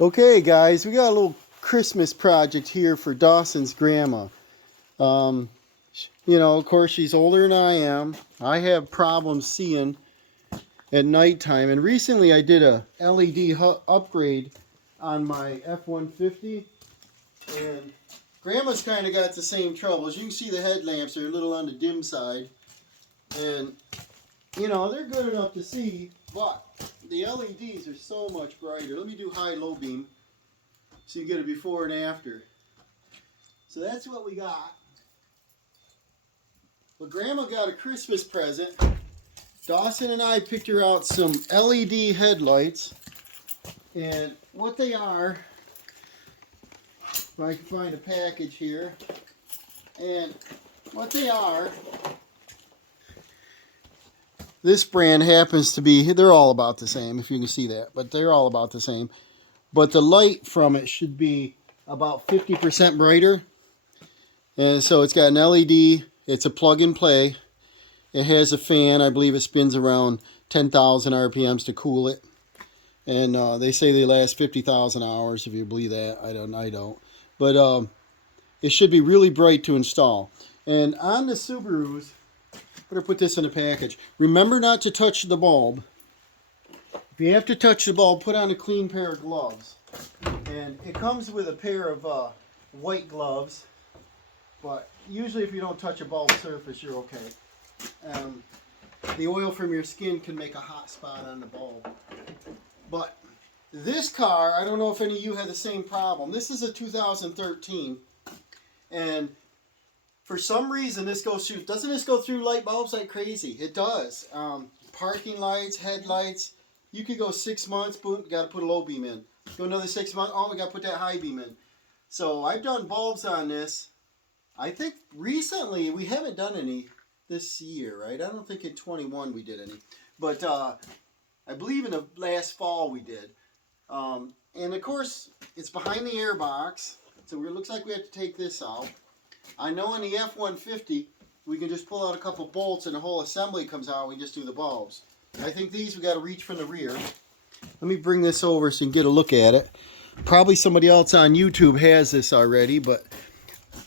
Okay, guys, we got a little Christmas project here for Dawson's grandma. Um, of course, she's older than I am. I have problems seeing at nighttime, and recently I did a LED upgrade on my F-150, and grandma's kind of got the same troubles. You can see the headlamps are a little on the dim side, and they're good enough to see, but the LEDs are so much brighter. Let me do high-low beam so you get a before and after. So that's what we got. Well, Grandma got a Christmas present. Dawson and I picked her out some LED headlights. And what they are, if I can find a package here. And what they are, this brand happens to be, they're all about the same, if you can see that. But they're all about the same. But the light from it should be about 50% brighter. And so it's got an LED. It's a plug and play. It has a fan. I believe it spins around 10,000 RPMs to cool it. And they say they last 50,000 hours, if you believe that. I don't. But it should be really bright to install. And on the Subarus, I'm going to put this in a package. Remember not to touch the bulb. If you have to touch the bulb, put on a clean pair of gloves. And it comes with a pair of white gloves. But usually if you don't touch a bulb surface, you're okay. The oil from your skin can make a hot spot on the bulb. But this car, I don't know if any of you had the same problem. This is a 2013. And for some reason this goes through, doesn't this go through light bulbs like crazy? It does. Parking lights, headlights. You could go 6 months, boom, got to put a low beam in. Go another 6 months, oh, we got to put that high beam in. So I've done bulbs on this. I think recently, we haven't done any this year, right? I don't think in 21 we did any. But I believe in the last fall we did. And of course, it's behind the air box. So it looks like we have to take this out. I know in the F-150, we can just pull out a couple bolts and the whole assembly comes out. We just do the bulbs. I think these we got to reach from the rear. Let me bring this over so you can get a look at it. Probably somebody else on YouTube has this already, but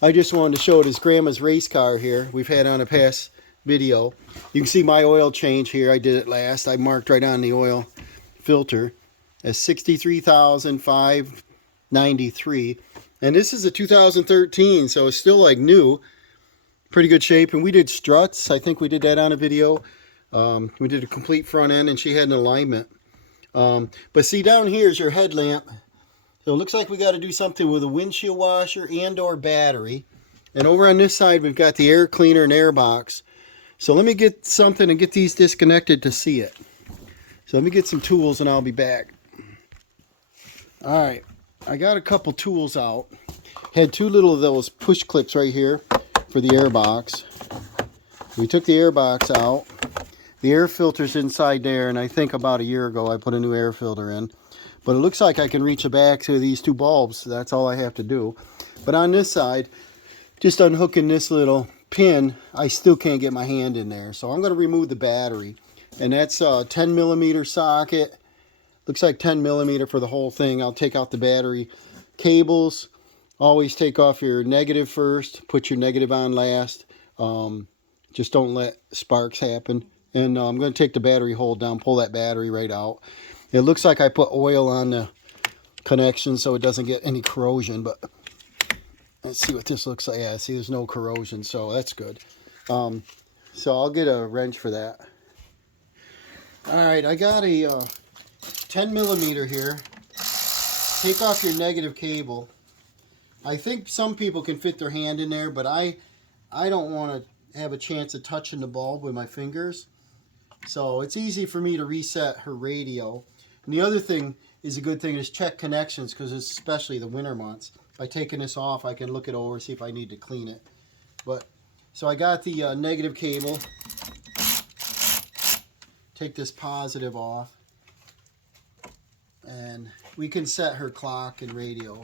I just wanted to show it as Grandma's race car here. We've had on a past video. You can see my oil change here. I did it last. I marked right on the oil filter as 63,593. And this is a 2013, so it's still like new. Pretty good shape. And we did struts. I think we did that on a video. We did a complete front end, and she had an alignment. But see, down here is your headlamp. So it looks like we got to do something with a windshield washer and or battery. And over on this side, we've got the air cleaner and air box. So let me get something and get these disconnected to see it. So let me get some tools and I'll be back. All right, I got a couple tools out. Had two little of those push clips right here for the air box. We took the air box out. The air filter's inside there, and I think about a year ago I put a new air filter in. But it looks like I can reach back to these two bulbs. That's all I have to do. But on this side, just unhooking this little pin, I still can't get my hand in there. So I'm going to remove the battery. And that's a 10 millimeter socket. Looks like 10 millimeter for the whole thing. I'll take out the battery cables. Always take off your negative first. Put your negative on last. Just don't let sparks happen. And I'm going to take the battery hold down, pull that battery right out. It looks like I put oil on the connection so it doesn't get any corrosion, but let's see what this looks like. Yeah, see, there's no corrosion, so that's good. So I'll get a wrench for that. All right, I got a 10 millimeter here. Take off your negative cable. I think some people can fit their hand in there, but I don't want to have a chance of touching the bulb with my fingers. So it's easy for me to reset her radio. And the other thing is a good thing is check connections, because especially the winter months. By taking this off, I can look it over, see if I need to clean it. But so I got the negative cable. Take this positive off. And we can set her clock and radio.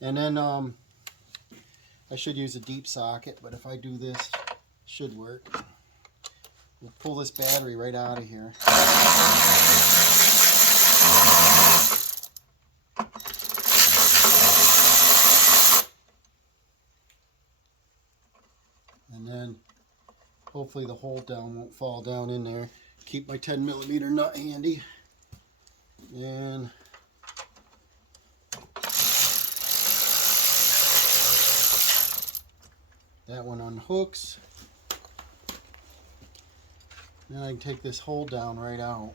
And then I should use a deep socket, but if I do this, it should work. We'll pull this battery right out of here. Hopefully the hold down won't fall down in there. Keep my 10mm nut handy. And that one unhooks. Then I can take this hold down right out.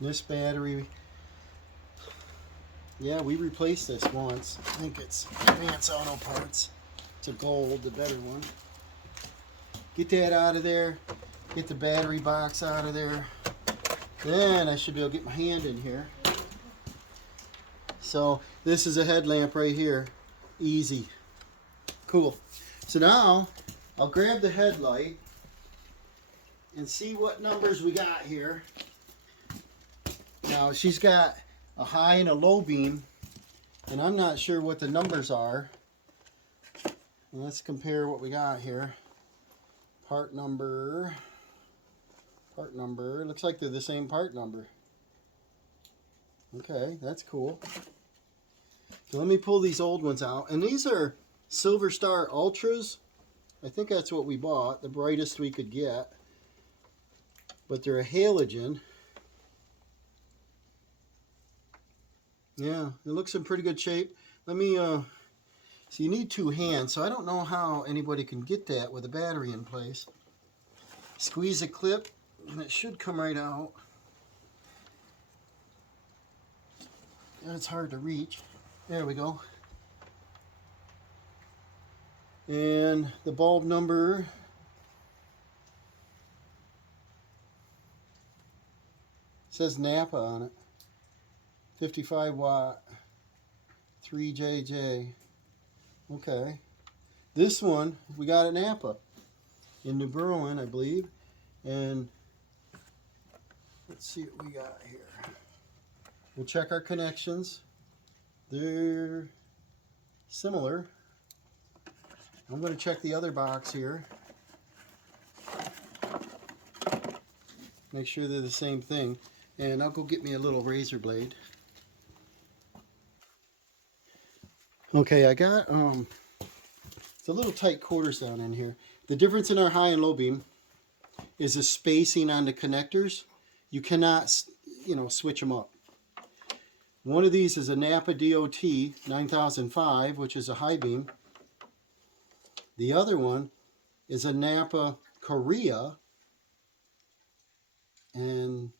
This battery, yeah, we replaced this once. I think it's Advance Auto Parts. It's a gold, the better one. Get that out of there. Get the battery box out of there. Then I should be able to get my hand in here. So this is a headlamp right here. Easy. Cool. So now I'll grab the headlight and see what numbers we got here. Now she's got a high and a low beam, and I'm not sure what the numbers are. And let's compare what we got here. Part number, looks like they're the same part number. Okay, that's cool. So let me pull these old ones out. And these are Silver Star Ultras. I think that's what we bought, the brightest we could get. But they're a halogen. Yeah, it looks in pretty good shape. Let me, so you need two hands, so I don't know how anybody can get that with a battery in place. Squeeze a clip, and it should come right out. It's hard to reach. There we go. And the bulb number says Napa on it. 55 watt, 3JJ. Okay. This one we got at Napa in New Berlin, I believe. And let's see what we got here. We'll check our connections. They're similar. I'm going to check the other box here. Make sure they're the same thing. And I'll go get me a little razor blade. Okay, I got, it's a little tight quarters down in here. The difference in our high and low beam is the spacing on the connectors. You cannot, switch them up. One of these is a Napa DOT 9005, which is a high beam. The other one is a Napa Korea, and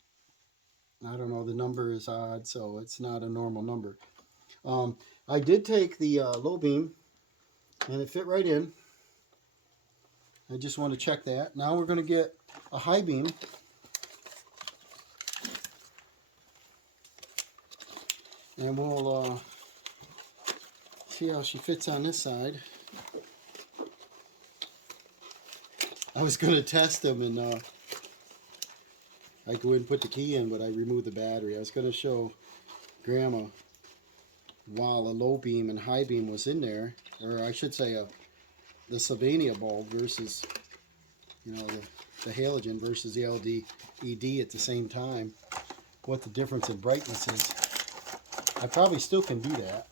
I don't know, the number is odd, so it's not a normal number. I did take the low beam, and it fit right in. I just want to check that. Now we're going to get a high beam. And we'll see how she fits on this side. I was going to test them, and I go in and put the key in, but I removed the battery. I was going to show Grandma while a low beam and high beam was in there, or I should say the Sylvania bulb versus, the halogen versus the LED at the same time, what the difference in brightness is. I probably still can do that.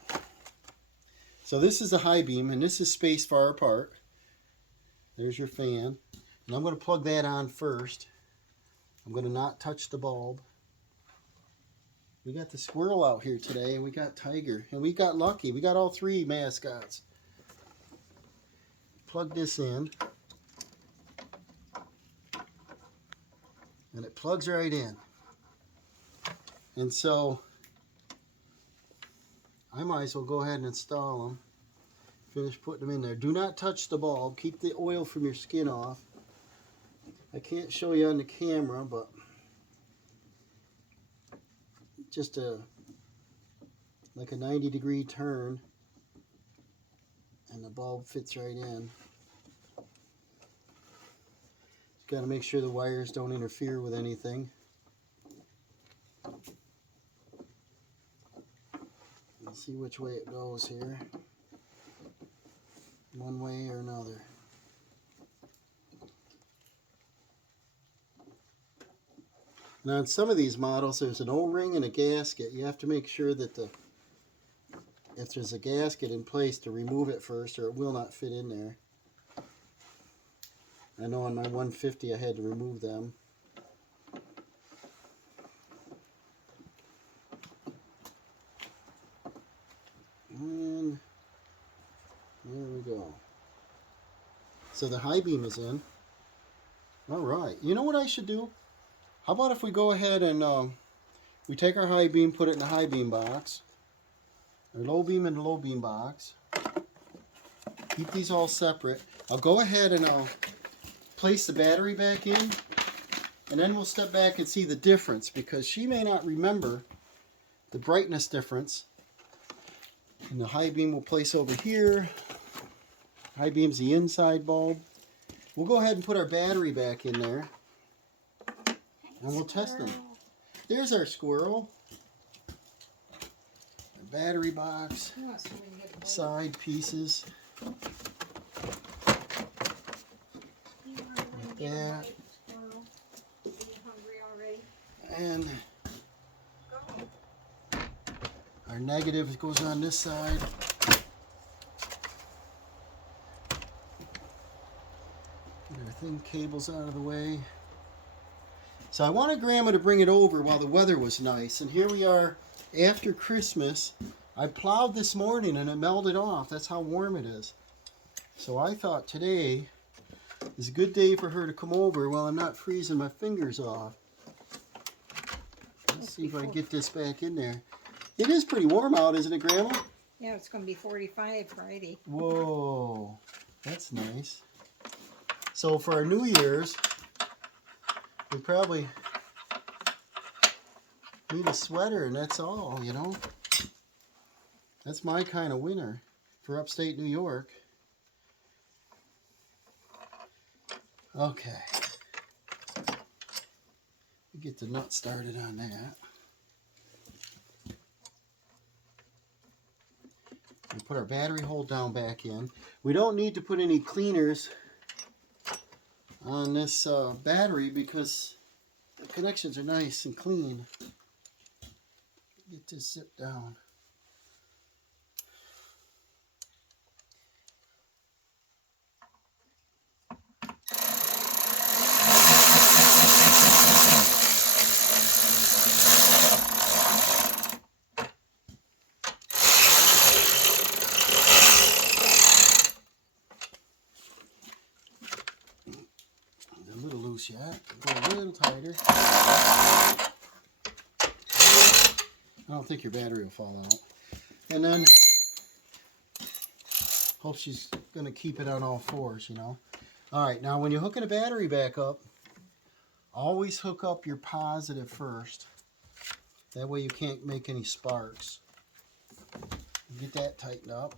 So this is the high beam, and this is spaced far apart. There's your fan. And I'm going to plug that on first. I'm going to not touch the bulb. We got the squirrel out here today, and we got Tiger, and we got Lucky. We got all three mascots. Plug this in. And it plugs right in. And so I might as well go ahead and install them. Finish putting them in there. Do not touch the bulb. Keep the oil from your skin off. I can't show you on the camera, but just like a 90-degree turn, and the bulb fits right in. Got to make sure the wires don't interfere with anything. Let's see which way it goes here. One way or another. Now on some of these models there's an O-ring and a gasket. You have to make sure that if there's a gasket in place to remove it first, or it will not fit in there. I know on my 150 I had to remove them. And there we go. So the high beam is in. All right. You know what I should do? How about if we go ahead and we take our high beam, put it in the high beam box, our low beam in the low beam box. Keep these all separate. I'll go ahead and I'll place the battery back in, and then we'll step back and see the difference, because she may not remember the brightness difference. And the high beam will place over here. High beam's the inside bulb. We'll go ahead and put our battery back in there, and we'll test them. There's our squirrel. Our battery box. Side pieces. Like that. And our negative goes on this side. Get our thin cables out of the way. So I wanted Grandma to bring it over while the weather was nice. And here we are after Christmas. I plowed this morning and it melted off. That's how warm it is. So I thought today is a good day for her to come over while I'm not freezing my fingers off. Let's see if I can get this back in there. It is pretty warm out, isn't it, Grandma? Yeah, it's going to be 45 Friday. Whoa, that's nice. So for our New Year's, we probably need a sweater, and that's all, you know. That's my kind of winter for upstate New York. Okay. Get the nut started on that. We put our battery hold down back in. We don't need to put any cleaners on this battery because the connections are nice and clean. Get this zip down. Yet. Go a little tighter. I don't think your battery will fall out. And then hope she's going to keep it on all fours, you know. All right, now when you're hooking a battery back up, always hook up your positive first. That way you can't make any sparks. Get that tightened up.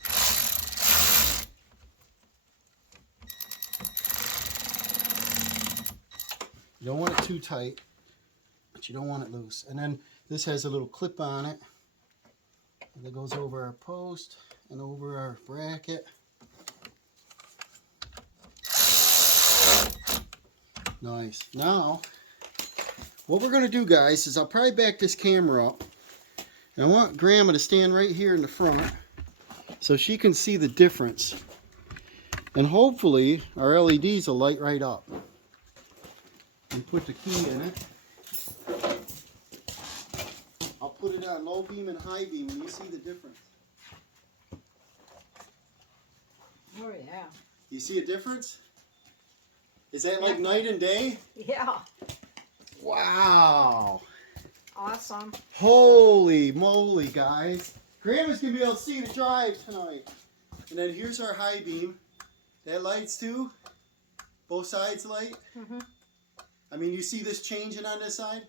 You don't want it too tight, but you don't want it loose. And then this has a little clip on it that goes over our post and over our bracket. Nice. Now, what we're going to do, guys, is I'll probably back this camera up. And I want Grandma to stand right here in the front so she can see the difference. And hopefully, our LEDs will light right up. And put the key in it. I'll put it on low beam and high beam and you see the difference. Oh, yeah. You see a difference? Is that like night and day? Yeah. Wow. Awesome. Holy moly, guys. Grandma's going to be able to see the drive tonight. And then here's our high beam. That lights too. Both sides light. Mm-hmm. I mean, you see this changing on this side?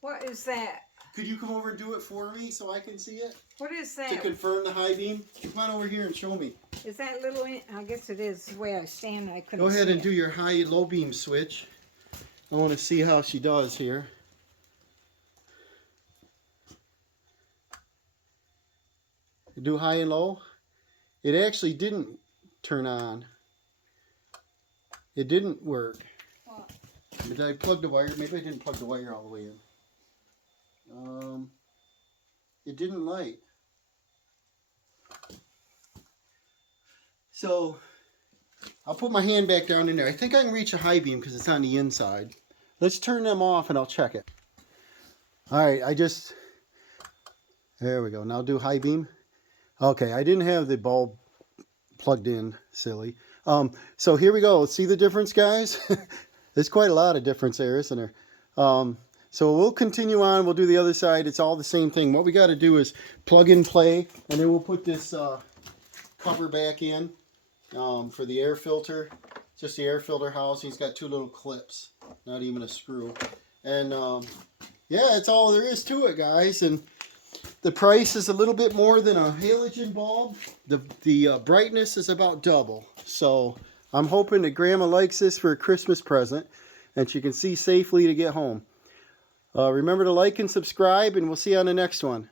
What is that? Could you come over and do it for me so I can see it? What is that? To confirm the high beam? Come on over here and show me. Is that little, I guess it is the way I stand, I couldn't Go ahead see and it. do your high low beam switch. I want to see how she does here. Do high and low. It actually didn't turn on. It didn't work. What? Did I plug the wire? Maybe I didn't plug the wire all the way in. It didn't light. So I'll put my hand back down in there. I think I can reach a high beam because it's on the inside. Let's turn them off and I'll check it. All right, there we go. Now do high beam. Okay, I didn't have the bulb plugged in, silly. So here we go. See the difference, guys? There's quite a lot of difference there, isn't there? So we'll continue on. We'll do the other side. It's all the same thing. What we got to do is plug and play, and then we'll put this cover back in for the air filter. Just the air filter housing. It's got two little clips, not even a screw. And yeah, that's all there is to it, guys. And the price is a little bit more than a halogen bulb. The brightness is about double. So I'm hoping that Grandma likes this for a Christmas present, and she can see safely to get home. Remember to like and subscribe, and we'll see you on the next one.